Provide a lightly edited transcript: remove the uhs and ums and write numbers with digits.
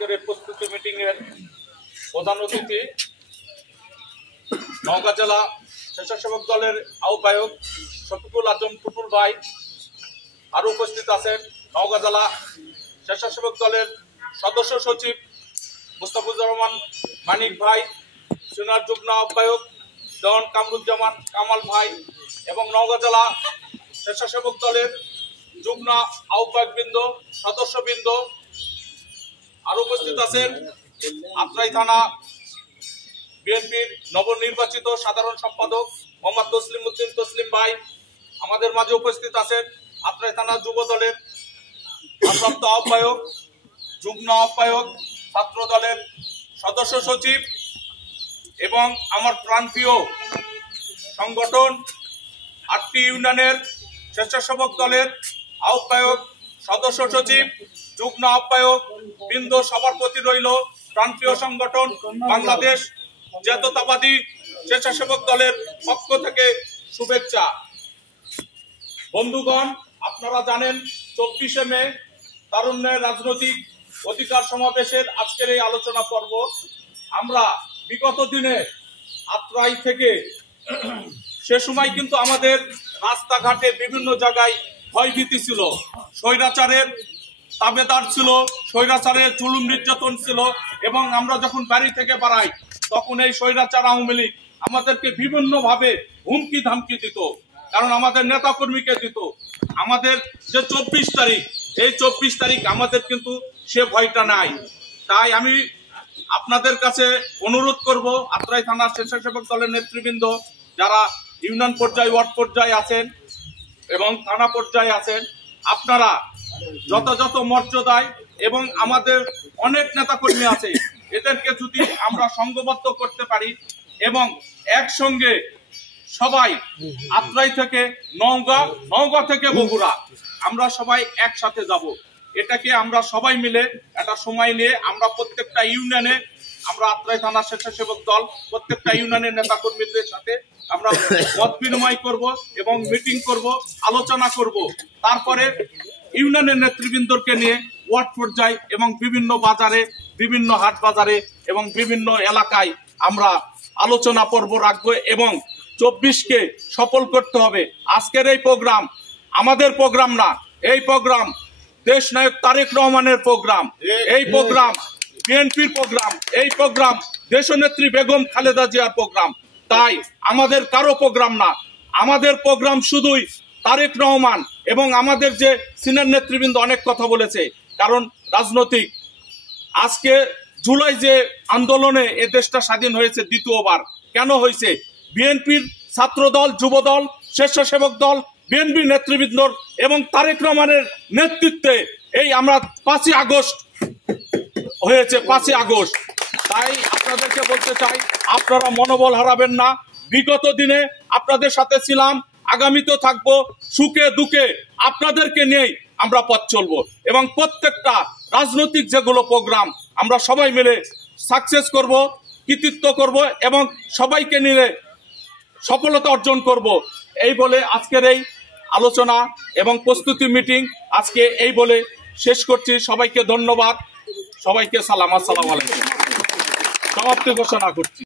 আজকের এই প্রস্তুতি মিটিং এর প্রধান অতিথি নওগাঁ জেলা স্বেচ্ছাসেবক দলের আহ্বায়ক শফিকুল আজম টুটুল ভাই, আরো উপস্থিত আছেন নওগাঁ জেলা স্বেচ্ছাসেবক দলের সদস্য সচিব মুস্তাফিজুর রহমান মানিক ভাই, সিনিয়র যুগ্ম আহ্বায়ক জন কামরুজ্জামান কামাল ভাই এবং নওগাঁ জেলা স্বেচ্ছাসেবক দলের যুগ্ম আহ্বায়কবৃন্দ, সদস্যবৃন্দ। আরো উপস্থিত আছেন আত্রাই থানা বিএনপির নবনির্বাচিত সাধারণ সম্পাদক মোহাম্মদ তসলিম উদ্দিন তসলিম ভাই। আমাদের মাঝে উপস্থিত আছেন আত্রাই থানা যুব দলের ভারপ্রাপ্ত আহ্বায়ক, যুগ্ম আহ্বায়ক, ছাত্র দলের সদস্য সচিব এবং আমার প্রাণপ্রিয় সংগঠন 8টি ইউনিয়নের স্বেচ্ছাসেবক দলের আহ্বায়ক, সদস্য সচিব, যুগ্ম আহ্বায়ক বৃন্দ, সবার প্রতি রইল প্রাণপ্রিয় সংগঠন বাংলাদেশ জাতীয়তাবাদী স্বেচ্ছাসেবক দলের পক্ষ থেকে শুভেচ্ছা। বন্ধুগণ, আপনারা জানেন 24শে মে তারুণ্যের রাজনৈতিক অধিকার সমাবেশের আজকের এই আলোচনা পর্ব। আমরা বিগত দিনে আত্রাই থেকে সে সময় কিন্তু আমাদের রাস্তাঘাটে বিভিন্ন জায়গায় ভয়ভীতি ছিল, স্বৈরাচারের তাবেদার ছিল, স্বৈরাচারের জুলুম নির্যাতন ছিল এবং আমরা যখন বাড়ি থেকে বাড়াই তখন এই স্বৈরাচার আওয়ামী লীগ আমাদেরকে বিভিন্ন ভাবে হুমকি ধামকি দিত, কারণ আমাদের নেতা কর্মীকে দিত। আমাদের যে 24 তারিখ, এই 24 তারিখ আমাদের কিন্তু সে ভয়টা নাই। তাই আমি আপনাদের কাছে অনুরোধ করব, আত্রাই থানার স্বেচ্ছাসেবক দলের নেতৃবৃন্দ যারা ইউনিয়ন পর্যায়ে, ওয়ার্ড পর্যায়ে আছেন এবং থানা পর্যায়ে আছেন, আপনারা যথাযথ মর্যাদায় এবং আমাদের অনেক নেতা কর্মী আছে, এদেরকে যদি আমরা সংঘবদ্ধ করতে পারি এবং একসঙ্গে সবাই আত্রাই থেকে নওগাঁ, নওগাঁ থেকে বগুড়া, আমরা সবাই একসাথে যাব। এটাকে আমরা সবাই মিলে একটা সময় নিয়ে আমরা প্রত্যেকটা ইউনিয়নে, আমরা আত্রাই থানা স্বেচ্ছাসেবক দল প্রত্যেকটা ইউনিয়নের নেতা কর্মীদের সাথে আমরা মত বিনিময় করব এবং মিটিং করব, আলোচনা করব। তারপরে ইউনিয়নের নেতৃবৃন্দকে নিয়ে ওয়ার্ড পর্যায়ে এবং বিভিন্ন বাজারে, বিভিন্ন হাট বাজারে এবং বিভিন্ন এলাকায় আমরা আলোচনা পর্ব রাখবো এবং 24কে সফল করতে হবে। আজকের এই প্রোগ্রাম আমাদের প্রোগ্রাম না, এই প্রোগ্রাম দেশ নায়ক তারেক রহমানের প্রোগ্রাম, এই প্রোগ্রাম বিএনপির প্রোগ্রাম, এই প্রোগ্রাম দেশনেত্রী বেগম খালেদা জিয়ার প্রোগ্রাম। তাই আমাদের কারো প্রোগ্রাম না, আমাদের প্রোগ্রাম শুধুই তারেক রহমান এবং আমাদের যে সিনিয়র নেতৃবৃন্দ অনেক কথা বলেছে, কারণ রাজনৈতিক আজকে জুলাই যে আন্দোলনে এ দেশটা স্বাধীন হয়েছে দ্বিতীয়বার, কেন হয়েছে? বিএনপির ছাত্র দল, যুব দল, স্বেচ্ছাসেবক দল, বিএনপি নেতৃবৃন্দ এবং তারেক রহমানের নেতৃত্বে এই আমরা 5ই আগস্ট হয়েছে, 5ই আগস্ট। তাই আপনাদেরকে বলতে চাই, আপনারা মনোবল হারাবেন না। বিগত দিনে আপনাদের সাথে ছিলাম, আগামীতেও থাকবো, সুখে দুঃখে আপনাদেরকে নিয়েই আমরা পথ চলবো এবং প্রত্যেকটা রাজনৈতিক যেগুলো প্রোগ্রাম আমরা সবাই মিলে সাকসেস করব, কৃতিত্ব করব এবং সবাইকে নিয়ে সফলতা অর্জন করব। এই বলে আজকের এই আলোচনা এবং প্রস্তুতি মিটিং আজকে এই বলে শেষ করছি। সবাইকে ধন্যবাদ, সবাইকে সালাম, আসসালামু আলাইকুম। সমাপ্তি ঘোষণা করছি।